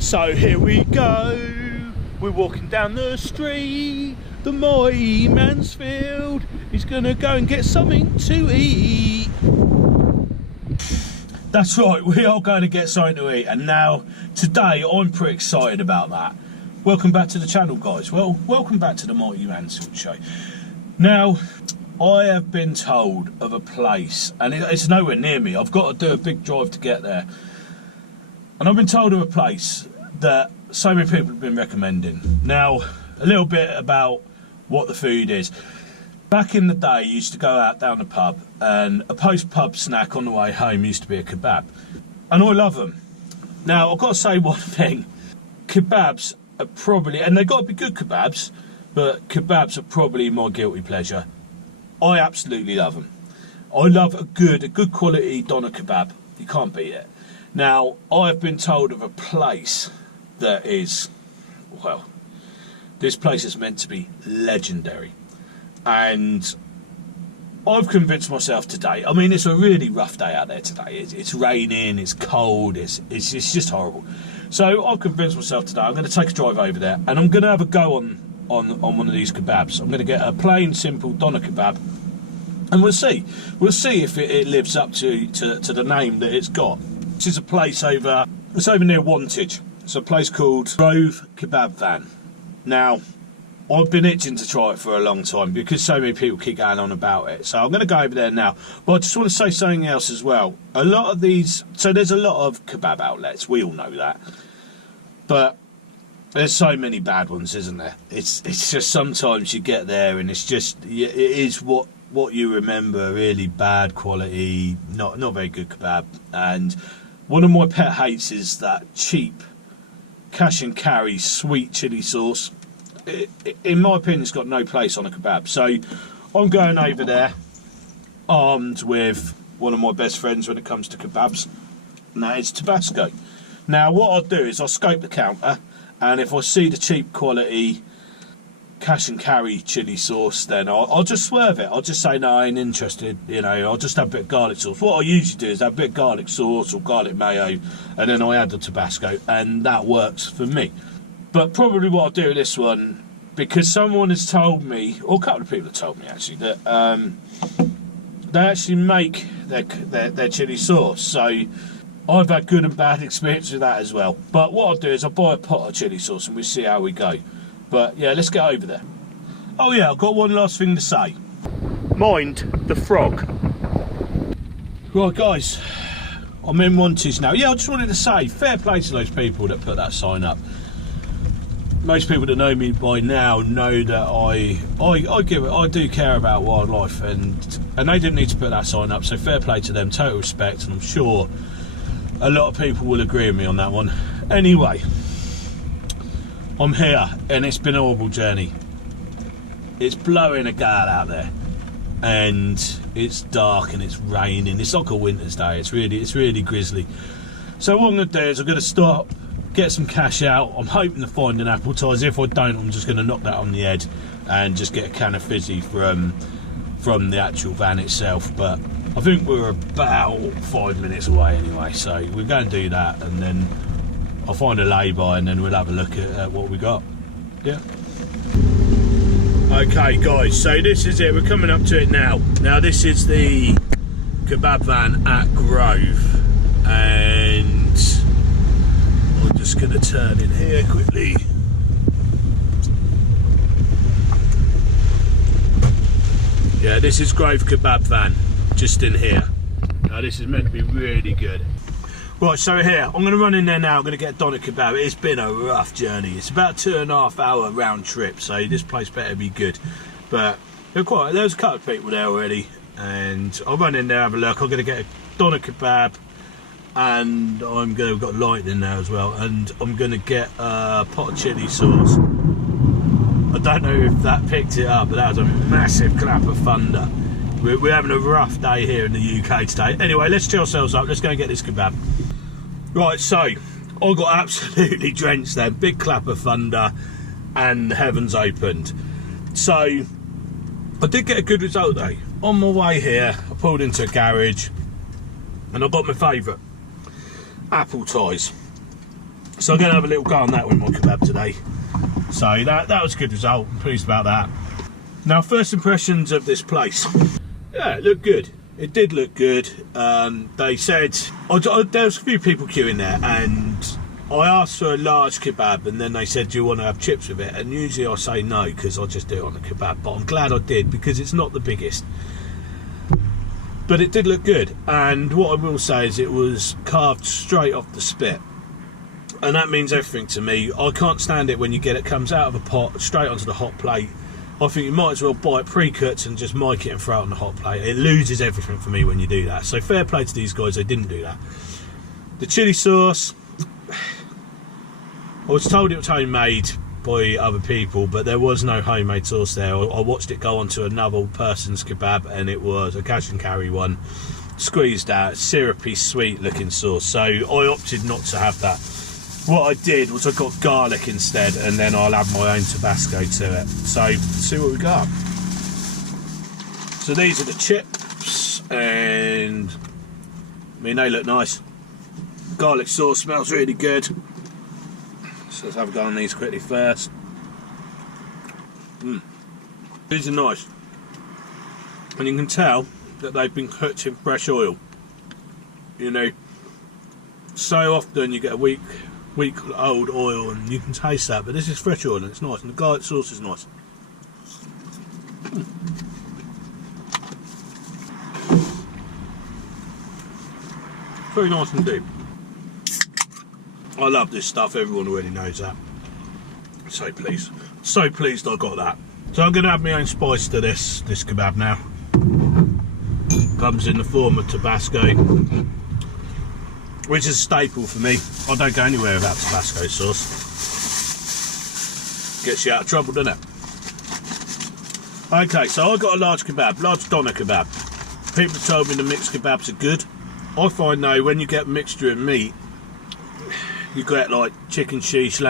So here we go, we're walking down the street, the mighty Mansfield is gonna go and get something to eat. That's right, we are going to get something to eat, and now, today, I'm pretty excited about that. Welcome back to the channel, guys. Well, welcome back to the Mighty Mansfield show. Now, I have been told of a place, and it's nowhere near me. I've got to do a big drive to get there. And I've been told of a place that so many people have been recommending. Now, a little bit about what the food is. Back in the day, I used to go out down the pub, and a post-pub snack on the way home used to be a kebab. And I love them. Now, I've got to say one thing. Kebabs are probably, and they've got to be good kebabs, but kebabs are probably my guilty pleasure. I absolutely love them. I love a good quality doner kebab. You can't beat it. Now, I've been told of a place that is, well, this place is meant to be legendary. And I've convinced myself today, I mean, it's a really rough day out there today. It's raining, it's cold, it's just horrible. So I've convinced myself today, I'm going to take a drive over there, and I'm going to have a go on one of these kebabs. I'm going to get a plain, simple doner kebab, and we'll see. We'll see if it lives up to the name that it's got. This is a place it's over near Wantage. It's a place called Grove Kebab Van. Now, I've been itching to try it for a long time because so many people keep going on about it. So I'm going to go over there now. But I just want to say something else as well. A lot of these, so there's a lot of kebab outlets. We all know that. But there's so many bad ones, isn't there? It's just sometimes you get there and it's just, it is what you remember, really bad quality, not very good kebab. And one of my pet hates is that cheap cash and carry sweet chilli sauce. In my opinion, it's got no place on a kebab. So I'm going over there armed with one of my best friends when it comes to kebabs, and that is Tabasco. Now, what I'll do is I'll scope the counter, and if I see the cheap quality cash and carry chilli sauce, then I'll just swerve it. I'll just say, no, I ain't interested. You know, I'll just have a bit of garlic sauce. What I usually do is have a bit of garlic sauce or garlic mayo, and then I add the Tabasco, and that works for me. But probably what I'll do with this one, because someone has told me, or a couple of people have told me actually, that they actually make their chilli sauce. So I've had good and bad experience with that as well. But what I'll do is I'll buy a pot of chilli sauce and we'll see how we go. But yeah, let's get over there. Oh yeah, I've got one last thing to say. Mind the frog. Right guys, I'm in Wantage now. Yeah, I just wanted to say, fair play to those people that put that sign up. Most people that know me by now know that I do care about wildlife, and they didn't need to put that sign up, so fair play to them, total respect, and I'm sure a lot of people will agree with me on that one. Anyway, I'm here, and it's been a horrible journey. It's blowing a gale out there, and it's dark and it's raining. It's like a winter's day. It's really grisly. So what I'm going to do is I'm going to stop, get some cash out. I'm hoping to find an appetizer. If I don't, I'm just going to knock that on the head and just get a can of fizzy from the actual van itself. But I think we're about 5 minutes away anyway, so we're going to do that, and then I'll find a lay-by, and then we'll have a look at what we got. Yeah. Okay guys, so this is it. We're coming up to it now. Now this is the kebab van at Grove, and I'm just going to turn in here quickly. Yeah, this is Grove Kebab Van, just in here. Now this is meant to be really good. Right, so here, I'm going to run in there now. I'm going to get a doner kebab. It's been a rough journey. It's about 2.5 hour round trip, so this place better be good. But there's a couple of people there already, and I'll run in there, have a look. I'm going to get a doner kebab, and we've got light in there as well, and I'm going to get a pot of chilli sauce. I don't know if that picked it up, but that was a massive clap of thunder. We're having a rough day here in the UK today. Anyway, let's cheer ourselves up. Let's go and get this kebab. Right, so I got absolutely drenched there. Big clap of thunder and the heavens opened. So I did get a good result though. On my way here, I pulled into a garage and I got my favourite, apple ties. So I'm going to have a little go on that with my kebab today. So that was a good result. I'm pleased about that. Now, first impressions of this place. Yeah, it looked good. It did look good. They said there was a few people queuing there, and I asked for a large kebab, and then they said, do you want to have chips with it? And usually I say no, because I just do it on the kebab, but I'm glad I did, because it's not the biggest. But it did look good, and what I will say is it was carved straight off the spit, and that means everything to me. I can't stand it when you get it comes out of a pot straight onto the hot plate. I think you might as well buy it pre-cut and just mic it and throw it on the hot plate. It loses everything for me when you do that. So fair play to these guys, they didn't do that. The chilli sauce, I was told it was homemade by other people, but there was no homemade sauce there. I watched it go onto another person's kebab, and it was a cash and carry one, squeezed out, syrupy, sweet looking sauce. So I opted not to have that. What I did was I got garlic instead, and then I'll add my own Tabasco to it. So let's see what we got. So these are the chips, and I mean, they look nice. Garlic sauce smells really good. So let's have a go on these quickly first. These are nice, and you can tell that they've been cooked in fresh oil. You know, so often you get a week old oil and you can taste that, but this is fresh oil and it's nice, and the garlic sauce is nice. Very nice indeed. I love this stuff, everyone already knows that. So pleased I got that. So I'm going to add my own spice to this kebab now. Comes in the form of Tabasco, which is a staple for me. I don't go anywhere without Tabasco sauce. Gets you out of trouble, doesn't it? Okay, so I got a large kebab, large doner kebab. People have told me the mixed kebabs are good. I find though, when you get mixture of meat, you get like chicken sheesh,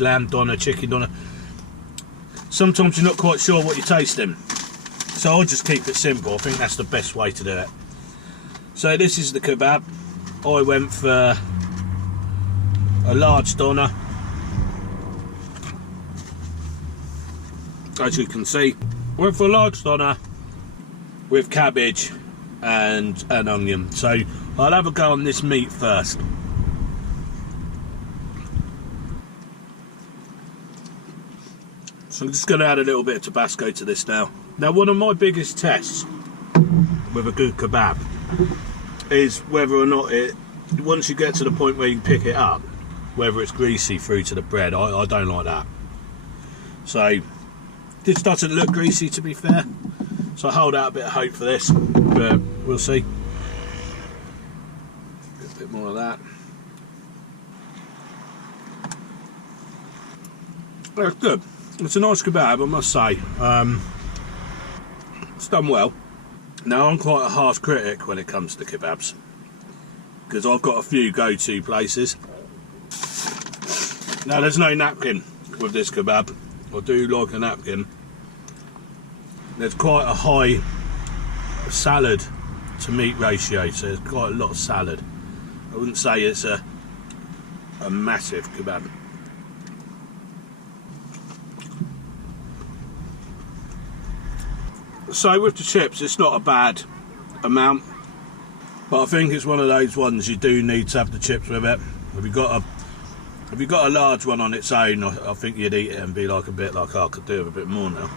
lamb doner, chicken doner. Sometimes you're not quite sure what you're tasting. So I'll just keep it simple. I think that's the best way to do it. So this is the kebab. I went for a large doner. As you can see, went for a large doner with cabbage and an onion. So I'll have a go on this meat first. So I'm just going to add a little bit of Tabasco to this now. Now, one of my biggest tests with a good kebab is whether or not once you get to the point where you pick it up, whether it's greasy through to the bread. I don't like that. So this doesn't look greasy, to be fair. So I hold out a bit of hope for this, but we'll see. A bit more of that. That's good. It's a nice kebab, I must say. It's done well. Now, I'm quite a harsh critic when it comes to kebabs, because I've got a few go-to places. Now, there's no napkin with this kebab. I do like a napkin. There's quite a high salad to meat ratio, so there's quite a lot of salad. I wouldn't say it's a massive kebab. So with the chips, it's not a bad amount, but I think it's one of those ones you do need to have the chips with it. If you got a large one on its own, I think you'd eat it and be like a bit like, oh, I could do with a bit more now.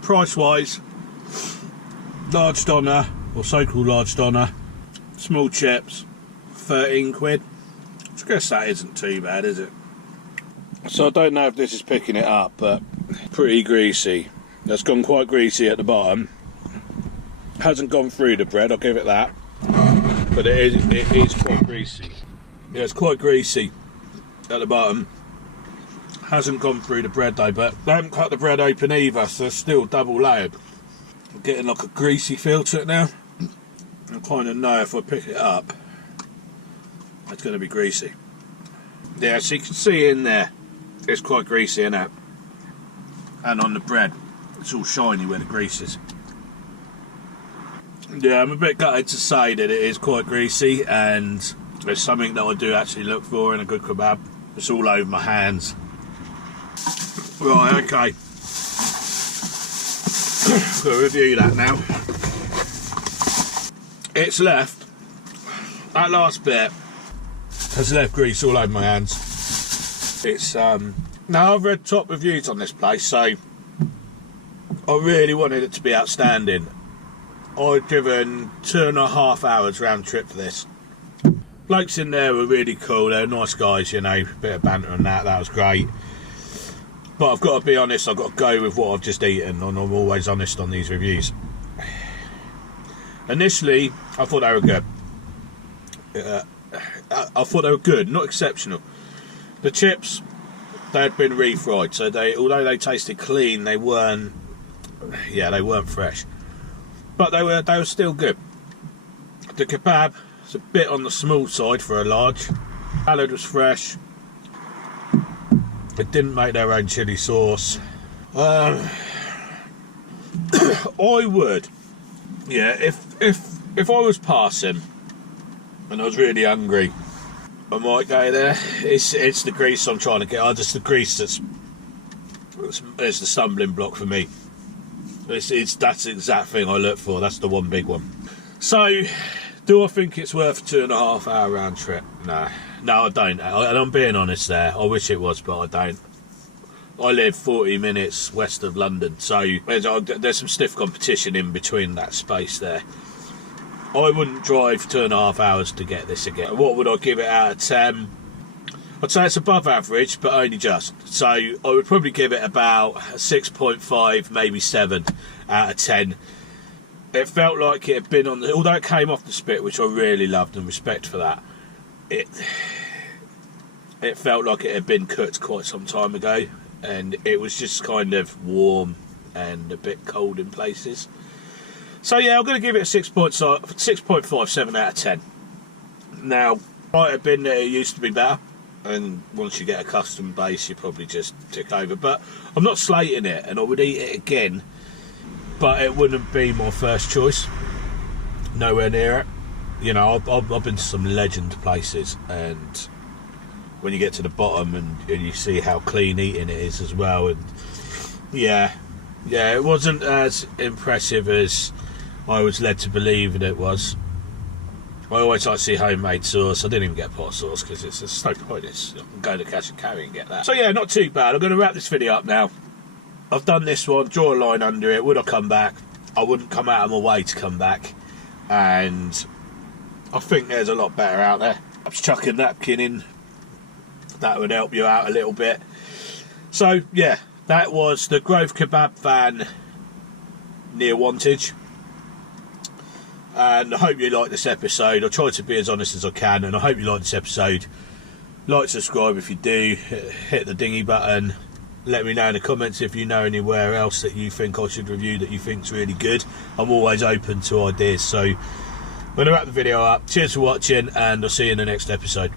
Price wise, large doner, or so-called large doner, small chips, 13 quid. I guess that isn't too bad, is it? So I don't know if this is picking it up, but pretty greasy. That's gone quite greasy at the bottom. Hasn't gone through the bread, I'll give it that. But it is quite greasy. Yeah, it's quite greasy at the bottom. Hasn't gone through the bread though, but they haven't cut the bread open either, so it's still double layered. I'm getting like a greasy feel to it now. I kind of know if I pick it up, it's going to be greasy. Yeah, so you can see in there, it's quite greasy, isn't it? And on the bread, it's all shiny where the grease is. Yeah, I'm a bit gutted to say that it is quite greasy, and There's something that I do actually look for in a good kebab. It's all over my hands. Right, okay. Got to review that now. It's left, that last bit has left grease all over my hands. It's, now I've read top reviews on this place, so I really wanted it to be outstanding. I'd given 2.5 hours round trip for this. Blokes in there were really cool, they're nice guys, you know, bit of banter and that was great. But I've got to be honest, I've got to go with what I've just eaten, and I'm always honest on these reviews. Initially, I thought they were good. I thought they were good, not exceptional. The chips, they had been refried, so although they tasted clean, they weren't fresh. But they were still good. The kebab was a bit on the small side for a large. Salad was fresh. They didn't make their own chilli sauce. I would, yeah, if I was passing and I was really hungry, I might go there. It's the grease I'm trying to get. Just the grease that's the stumbling block for me. That's the exact thing I look for. That's the one big one. So, do I think it's worth a 2.5 hour round trip? No, I don't. And I'm being honest there. I wish it was, but I don't. I live 40 minutes west of London, so there's some stiff competition in between that space there. I wouldn't drive 2.5 hours to get this again. What would I give it out of 10? I'd say it's above average, but only just. So I would probably give it about a 6.5, maybe 7 out of 10. It felt like it had been on the... Although it came off the spit, which I really loved and respect for that, it felt like it had been cooked quite some time ago, and it was just kind of warm and a bit cold in places. So yeah, I'm going to give it a 6.5, 7 out of 10. Now, might have been that it used to be better, and once you get a custom base, you probably just tick over. But I'm not slating it, and I would eat it again, but it wouldn't be my first choice. Nowhere near it. You know, I've been to some legend places, and when you get to the bottom and you see how clean eating it is as well, and yeah, it wasn't as impressive as I was led to believe that it was. I always like to see homemade sauce. I didn't even get pot sauce because it's no point. I can go to cash and carry and get that. So yeah, not too bad. I'm going to wrap this video up now. I've done this one, draw a line under it. Would I come back? I wouldn't come out of my way to come back, and I think there's a lot better out there. I'm just chucking a napkin in. That would help you out a little bit. So yeah, that was the Grove Kebab van near Wantage. And I hope you like this episode. I try to be as honest as I can, and I hope you like this episode. Like, subscribe if you do, hit the dingy button. Let me know in the comments if you know anywhere else that you think I should review that you think's really good. I'm always open to ideas. So I'm going to wrap the video up. Cheers for watching, and I'll see you in the next episode.